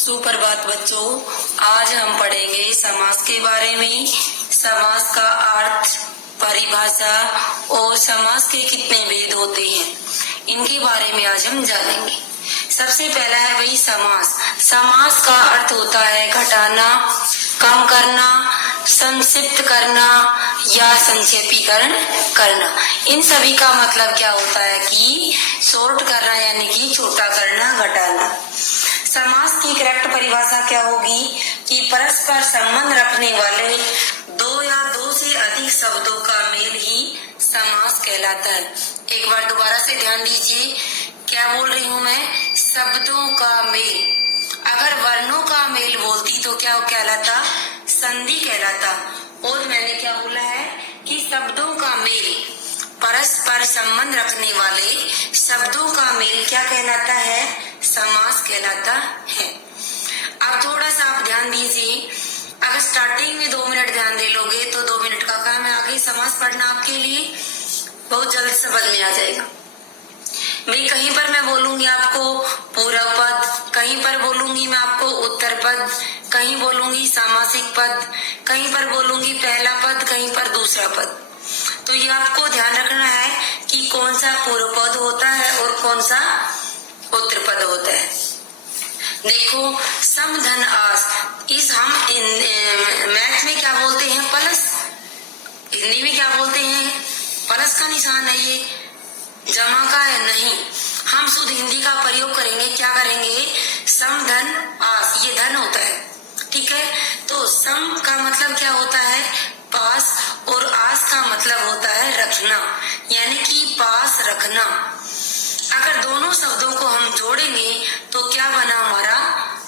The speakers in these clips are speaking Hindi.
सुप्रभात बच्चों, आज हम पढ़ेंगे समास के बारे में। समास का अर्थ, परिभाषा और समास के कितने भेद होते हैं, इनके बारे में आज हम जानेंगे। सबसे पहला है वही समास। समास का अर्थ होता है घटाना, कम करना, संक्षिप्त करना या संक्षेपीकरण करना। इन सभी का मतलब क्या होता है कि शॉर्ट करना, यानी कि छोटा करना, घटाना। समास की करेक्ट परिभाषा क्या होगी कि परस्पर संबंध रखने वाले दो या दो से अधिक शब्दों का मेल ही समास कहलाता है। एक बार दोबारा से ध्यान दीजिए, क्या बोल रही हूँ मैं? शब्दों का मेल। अगर वर्णों का मेल बोलती तो क्या कहलाता? संधि कहलाता। और मैंने क्या बोला है कि शब्दों का मेल, परस्पर संबंध रखने वाले शब्दों का मेल क्या कहलाता है? समास कहलाता है। अब थोड़ा सा आप ध्यान दीजिए, अगर स्टार्टिंग में 2 मिनट ध्यान दे लोगे तो 2 मिनट का काम है आगे समास पढ़ना, आपके लिए बहुत जल्द समझ में आ जाएगा। भाई कहीं पर मैं बोलूंगी आपको पूर्व पद, कहीं पर बोलूंगी मैं आपको उत्तर पद, कहीं बोलूंगी सामासिक पद, कहीं पर बोलूंगी पहला पद, कहीं पर दूसरा पद। तो ये आपको ध्यान रखना है कि कौन सा पूर्व पद होता है और कौन सा उत्तर पद होता है। देखो, सम धन आस, इस हम मैथ में क्या बोलते हैं? प्लस। हिंदी में क्या बोलते हैं? प्लस का निशान है, ये जमा का है नहीं। हम शुद्ध हिंदी का प्रयोग करेंगे, क्या करेंगे? सम धन आस, ये धन होता है, ठीक है। तो सम का मतलब क्या होता है? पास, और आस का मतलब होता है रखना, यानी कि पास रखना। अगर दोनों शब्दों को हम जोड़ेंगे तो क्या बना हमारा?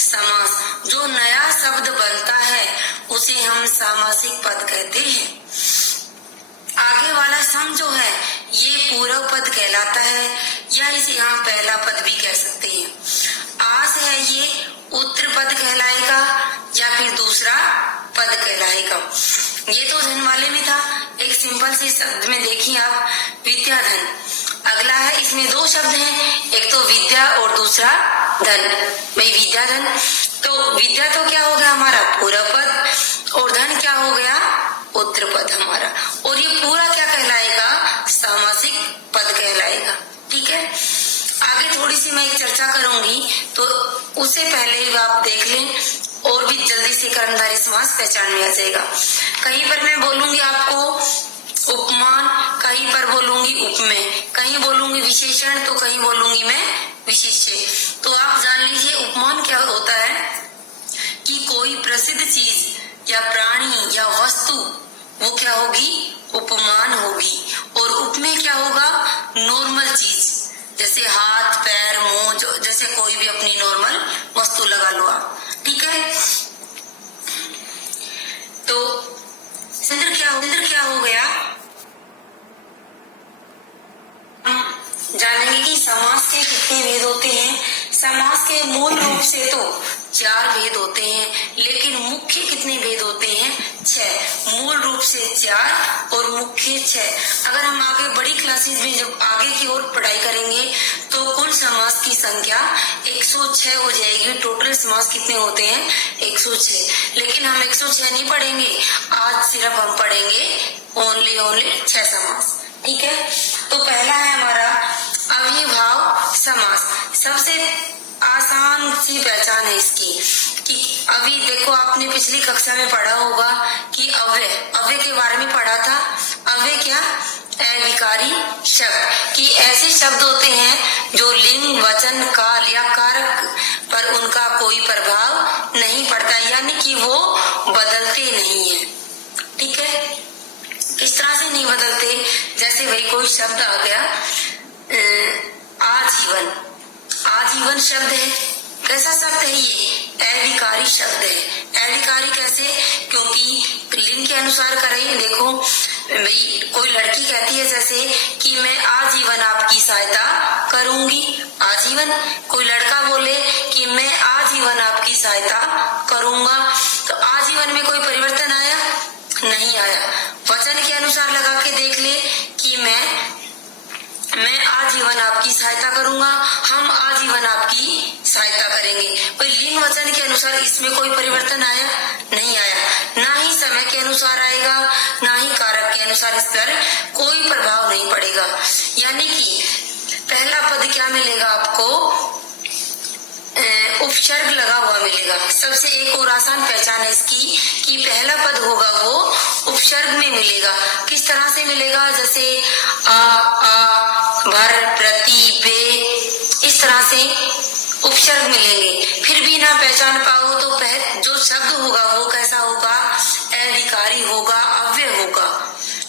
समास। जो नया शब्द बनता है उसे हम सामासिक पद कहते हैं। आगे वाला सम जो है ये पूर्व पद कहलाता है, या इसे हम पहला पद भी कह सकते हैं। आस है ये उत्तर पद कहलाएगा या फिर दूसरा पद कहलाएगा। ये तो धन वाले में था। एक सिंपल से शब्द में देखिए आप, विद्याधन। अगला है, इसमें 2 शब्द हैं, एक तो विद्या और दूसरा धन। भाई विद्याधन, तो विद्या तो क्या हो गया हमारा? पूर्व पद, और धन क्या हो गया? उत्तर पद हमारा। और ये पूरा क्या कहलाएगा? सामासिक पद कहलाएगा, ठीक है। आगे थोड़ी सी मैं एक चर्चा करूंगी, तो उससे पहले आप देख लें और भी जल्दी से कर्मधारय समास पहचान में आ जाएगा। कहीं पर मैं बोलूंगी आपको उपमान, कहीं पर बोलूंगी उपमेय, कहीं बोलूंगी विशेषण, तो कहीं बोलूंगी मैं विशेष्य। तो आप जान लीजिए उपमान क्या होता है कि कोई प्रसिद्ध चीज या प्राणी या वस्तु, वो क्या होगी? उपमान होगी। और उपमेय क्या होगा? नॉर्मल चीज, जैसे हाथ, पैर, मुंह, जैसे कोई भी अपनी नॉर्मल वस्तु लगा लो आप, ठीक है। तो सिंदर क्या हो गया? हम जानेंगे कि समास के कितने भेद होते हैं। समास के मूल रूप से तो 4 भेद होते हैं, लेकिन मुख्य कितने भेद होते हैं? 6। मूल रूप से 4 और मुख्य 6। अगर हम आगे बड़ी क्लासेस में जब आगे की ओर पढ़ाई करेंगे तो कुल समास की संख्या 106 हो जाएगी। टोटल समास कितने होते हैं? 106। लेकिन हम 106 नहीं पढ़ेंगे, आज सिर्फ हम पढ़ेंगे ओनली 6 समास, ठीक है। तो पहला है हमारा अव्ययभाव समास। सबसे आसान सी पहचान है इसकी कि अभी देखो, आपने पिछली कक्षा में पढ़ा होगा कि अव्यय के बारे में पढ़ा था। अव्यय क्या? अविकारी शब्द, कि ऐसे शब्द होते हैं जो लिंग, वचन, काल या कारक पर उनका कोई प्रभाव नहीं पड़ता, यानी कि वो बदलते नहीं है, ठीक है। किस तरह से नहीं बदलते? जैसे भाई कोई शब्द आ गया आजीवन, आजीवन शब्द है, कैसा शब्द है ये? अविकारी शब्द है। अविकारी कैसे? क्योंकि लिंग के अनुसार करें। देखो भाई, कोई लड़की कहती है जैसे कि मैं आजीवन आपकी सहायता करूंगी, आजीवन। कोई लड़का बोले कि मैं आजीवन आपकी सहायता करूंगा, तो आजीवन में कोई परिवर्तन आया? नहीं आया। वचन के अनुसार लगा के देख ले कि मैं आजीवन आपकी सहायता करूंगा, हम आजीवन आपकी सहायता करेंगे। पर लिंग वचन के अनुसार इसमें कोई परिवर्तन आया? नहीं आया। ना ही समय के अनुसार आएगा, ना ही कारक के अनुसार इस पर कोई प्रभाव नहीं पड़ेगा। यानी कि पहला पद क्या मिलेगा आपको? उपसर्ग लगा हुआ मिलेगा। सबसे एक और आसान पहचान है इसकी कि पहला पद होगा वो उपसर्ग में मिलेगा। किस तरह से मिलेगा? जैसे आ, भर, प्रति, बे, इस तरह से उपसर्ग मिलेंगे। फिर भी ना पहचान पाओ तो जो शब्द होगा वो कैसा होगा? अधिकारी होगा, अव्यय होगा।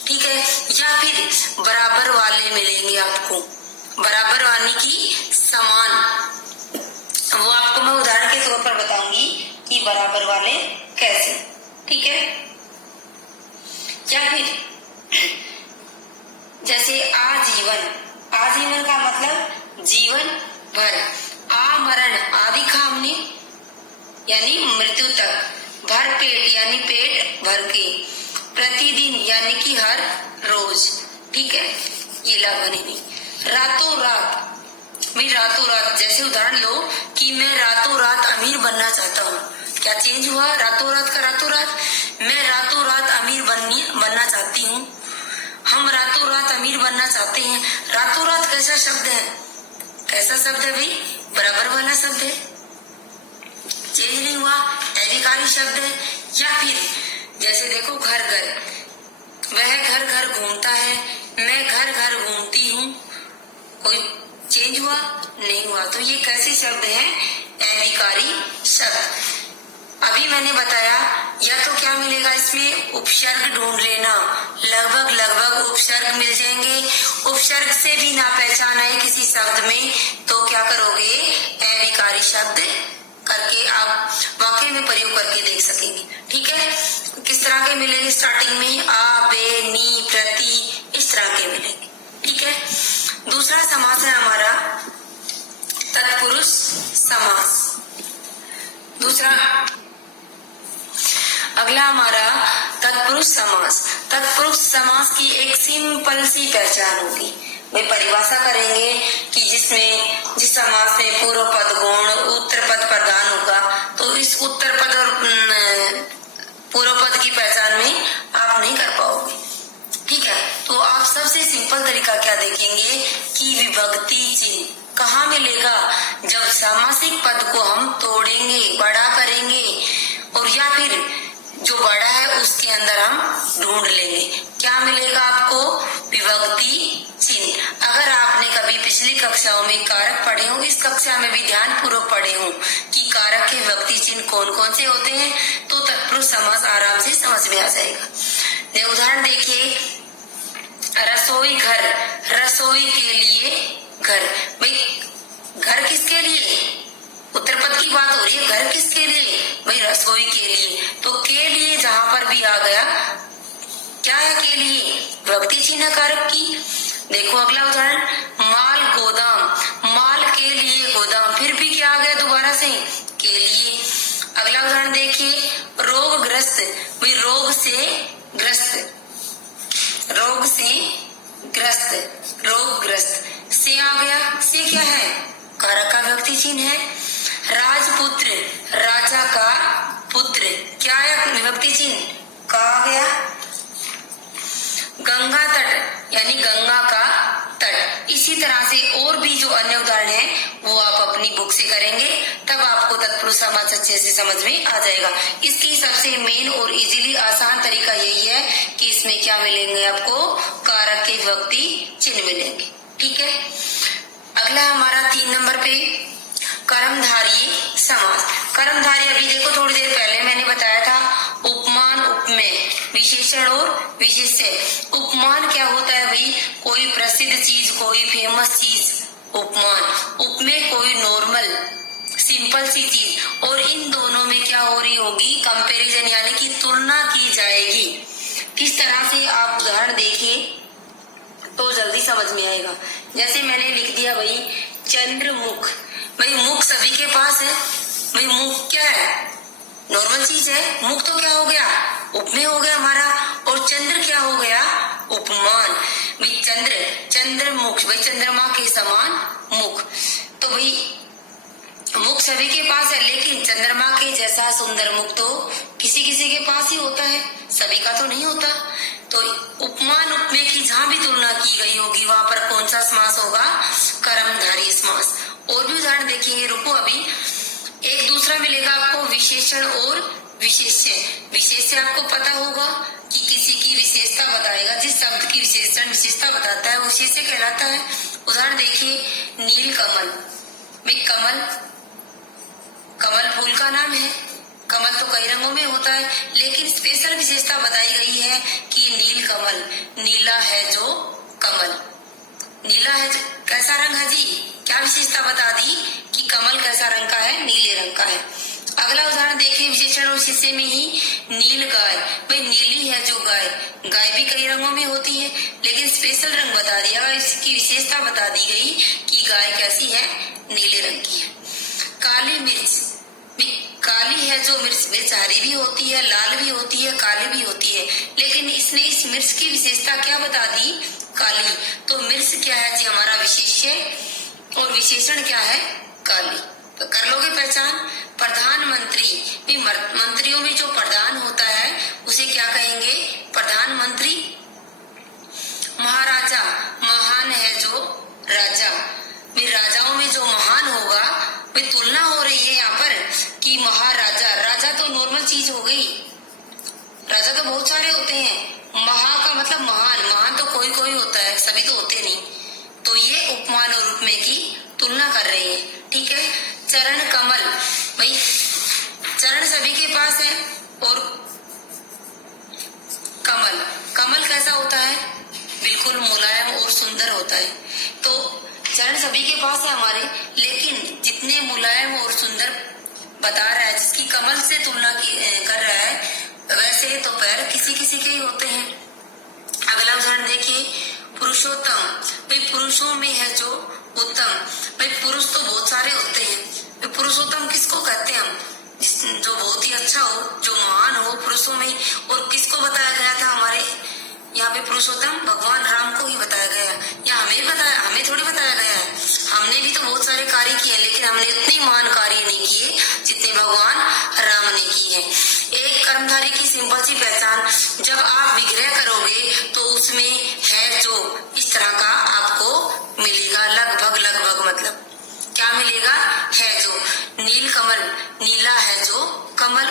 ठीक है। या फिर बराबर वाले मिलेंगे आपको, बराबर वाले की समान। वो आपको मैं उदाहरण के तौर पर बताऊंगी कि बराबर वाले कैसे। ठीक है। या फिर जैसे आजीवन, आजीवन का मतलब जीवन भर। आमरण, आदि खा हमने यानी मृत्यु तक। भर पेट यानी पेट भर के। प्रतिदिन यानी कि हर रोज। ठीक है, ये लाभनी भी। रातों रात, मैं रातों रात, जैसे उदाहरण लो कि मैं रातों रात अमीर बनना चाहता हूँ। क्या चेंज हुआ? रातों रात का रातों रात। मैं रातों रात अमीर बनना चाहती हूँ। हम रातों रात अमीर बनना चाहते हैं। रातों रात कैसा शब्द है? कैसा शब्द है भाई? बराबर वाला शब्द है, चेंज नहीं हुआ, अधिकारी शब्द है। या फिर जैसे देखो घर घर, वह घर घर घूमता है, मैं घर घर घूमती हूँ। कोई चेंज हुआ? नहीं हुआ। तो ये कैसे शब्द है? अधिकारी शब्द। अभी मैंने बताया या तो क्या मिलेगा इसमें? उपसर्ग ढूंढ लेना। लगभग लगभग उपसर्ग मिल जाएंगे। उपसर्ग से भी ना पहचान आए किसी शब्द में तो क्या करोगे? अधिकारी शब्द करके आप वाक्य में प्रयोग करके देख सकेंगे। ठीक है। किस तरह के मिलेंगे? स्टार्टिंग में आ, बे, नी, प्रति, इस तरह के मिलेंगे। ठीक है। दूसरा समास है हमारा तत्पुरुष समास। दूसरा अगला हमारा तत्पुरुष समास। तत्पुरुष समास की एक सिंपल सी पहचान होगी। भाई परिभाषा करेंगे कि जिस समास में पूर्व पद गुण, उत्तर पद प्रधान होगा, तो इस उत्तर पद और पूर्व पद की पहचान में आप नहीं कर पाओगे। ठीक है। तो आप सबसे सिंपल तरीका क्या देखेंगे कि विभक्ति चिन्ह कहाँ मिलेगा? जब सामासिक पद को हम तोड़ेंगे, बड़ा करेंगे, और या फिर जो बड़ा है उसके अंदर हम ढूंढ लेंगे। क्या मिलेगा आपको? विभक्ति चिन्ह। अगर आपने कभी पिछली कक्षाओं में कारक पढ़े हो, इस कक्षा में भी ध्यान पूर्वक पढ़े हो कि कारक के विभक्ति चिन्ह कौन कौन से होते हैं, तो तत्पुरुष समास आराम से समझ में आ जाएगा। उदाहरण देखिए, रसोई घर, रसोई के लिए घर। भाई घर किसके लिए? उत्तर पद की बात हो रही है। घर किसके लिए? भाई रसोई के लिए। तो के लिए जहां पर भी आ गया, क्या है के लिए? विभक्ति चिन्ह कारक की। देखो अगला उदाहरण, माल गोदाम, माल के लिए गोदाम। फिर भी क्या आ गया दोबारा से? के लिए। अगला उदाहरण देखिए, रोगग्रस्त, भाई रोग से ग्रस्त, रोग से ग्रस्त, रोगग्रस्त से आ गया। से क्या है? कारक का विभक्ति चिन्ह है। राजपुत्र, राजा का पुत्र, क्या है? विभक्ति चिन्ह का आ गया। गंगा तट यानी गंगा का तट। इसी तरह से और भी जो अन्य उदाहरण है वो आप अपनी बुक से करेंगे, तब आपको तत्पुरुष समास अच्छे से समझ में आ जाएगा। इसकी सबसे मेन और इजीली आसान तरीका यही है कि इसमें क्या मिलेंगे आपको? कारक के विभक्ति चिन्ह मिलेंगे। ठीक है। अगला हमारा 3 नंबर पे कर्मधारय समास। कर्मधारय अभी देखो थोड़ी देर पहले मैंने बताया था, उपमान, उपमेय, विशेषण और विशेष्य। उपमान क्या होता है भाई? कोई प्रसिद्ध चीज, कोई फेमस चीज, उपमान। उपमेय कोई नॉर्मल सिंपल सी चीज। और इन दोनों में क्या हो रही होगी? कंपैरिजन यानी कि तुलना की जाएगी। किस तरह से आप उदाहरण देखिए तो जल्दी समझ में आएगा। जैसे मैंने लिख दिया भाई चंद्रमुख। भाई मुख सभी के पास है। भाई मुख क्या है? नॉर्मल चीज है। मुख तो क्या हो गया? उपमेय हो गया हमारा। और चंद्र क्या हो गया? उपमान। भाई चंद्र, चंद्रमुख, भाई चंद्रमा के समान मुख। तो भाई मुख सभी के पास है, लेकिन चंद्रमा के जैसा ऐसा सुंदर मुख तो किसी किसी के पास ही होता है, सभी का तो नहीं होता। तो उपमान उपमेय की जहाँ भी तुलना की गई होगी वहां पर कौन सा समास होगा? कर्मधारय समास। और भी उदाहरण देखेंगे, रुको अभी। एक दूसरा मिलेगा आपको विशेषण और विशेष्य। विशेष्य आपको पता होगा कि किसी की विशेषता बताएगा, जिस शब्द की विशेषण विशेषता बताता है वो विशेष्य कहलाता है। उदाहरण देखिए, नील कमल। भाई कमल, कमल फूल का नाम है। कमल तो कई रंगों में होता है, लेकिन स्पेशल विशेषता बताई गई है कि नील कमल, नीला है जो कमल। नीला है, कैसा रंग है जी? क्या विशेषता बता दी कि कमल कैसा रंग का है? नीले रंग का है। अगला उदाहरण देखिए विशेषण और विशेष्य में ही, नील गाय। भाई नीली है जो गाय, गाय भी कई रंगों में होती है, लेकिन स्पेशल रंग बता दिया, इसकी विशेषता बता दी गई कि गाय कैसी है? नीले रंग की है। काली मिर्च, काली है जो मिर्च, मिर्च हरी भी होती है, लाल भी होती है, काली भी होती है, लेकिन इसने इस मिर्च की विशेषता क्या बता दी? काली। तो मिर्च क्या है जी? हमारा विशेष्य, और विशेषण क्या है? काली। तो कर लोगे पहचान। प्रधानमंत्री, मंत्रियों में जो प्रधान होता है उसे क्या कहेंगे? प्रधानमंत्री। महाराजा, महान है जो राजा। राजाओं में जो महान होगा, वे तुलना हो रही है यहाँ पर कि महाराजा। राजा तो नॉर्मल चीज हो गई, राजा तो बहुत सारे होते हैं। महा का मतलब महान, महान तो कोई कोई होता है, सभी तो होते नहीं। तो ये उपमान और उपमेय की तुलना कर रहे हैं, ठीक है। चरण कमल, भाई चरण सभी के पास है, और कमल, कमल कैसा होता है? बिल्कुल मुलायम और सुंदर होता है। तो चरण सभी के पास है हमारे, लेकिन जितने मुलायम और सुंदर बता रहा है, जिसकी कमल से तुलना कर रहा है, वैसे तो पैर किसी किसी के ही होते हैं। अगला उदाहरण देखिए, पुरुषोत्तम। भाई पुरुषों में है जो उत्तम। भाई पुरुष तो बहुत सारे होते हैं, पुरुषोत्तम किसको कहते हैं हम? जो बहुत ही अच्छा हो, जो महान हो पुरुषों में। और किसको बताया गया था हमारे यहाँ पे? पुरुषोत्तम भगवान राम को ही बताया गया। या हमें बताया? हमें थोड़ी बताया गया है। हमने भी तो बहुत सारे कार्य किए, लेकिन हमने इतने महान कार्य नहीं किए जितने भगवान राम ने किए हैं। एक कर्मधारी की सिंपल सी पहचान, जब आप विग्रह करोगे तो उसमें है जो, इस तरह का आपको मिलेगा। लगभग, लगभग मतलब क्या मिलेगा? है जो। नील कमल, नीला है जो कमल।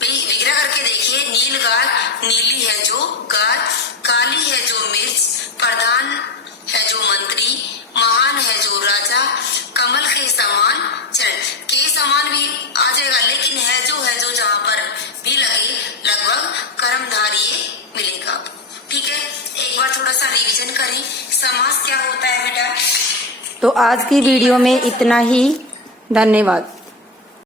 विग्रह करके देखिए, नील गाय, नीली है जो गाय, काली है जो मिर्च, प्रधान है जो मंत्री, महान है जो राजा, कमल के समान चरण। के समान भी आ जाएगा, लेकिन है जो जहाँ पर भी लगे लगभग कर्मधारय मिलेगा। ठीक है, एक बार थोड़ा सा रिवीजन करें, समास क्या होता है बेटा। तो आज की वीडियो में इतना ही, धन्यवाद।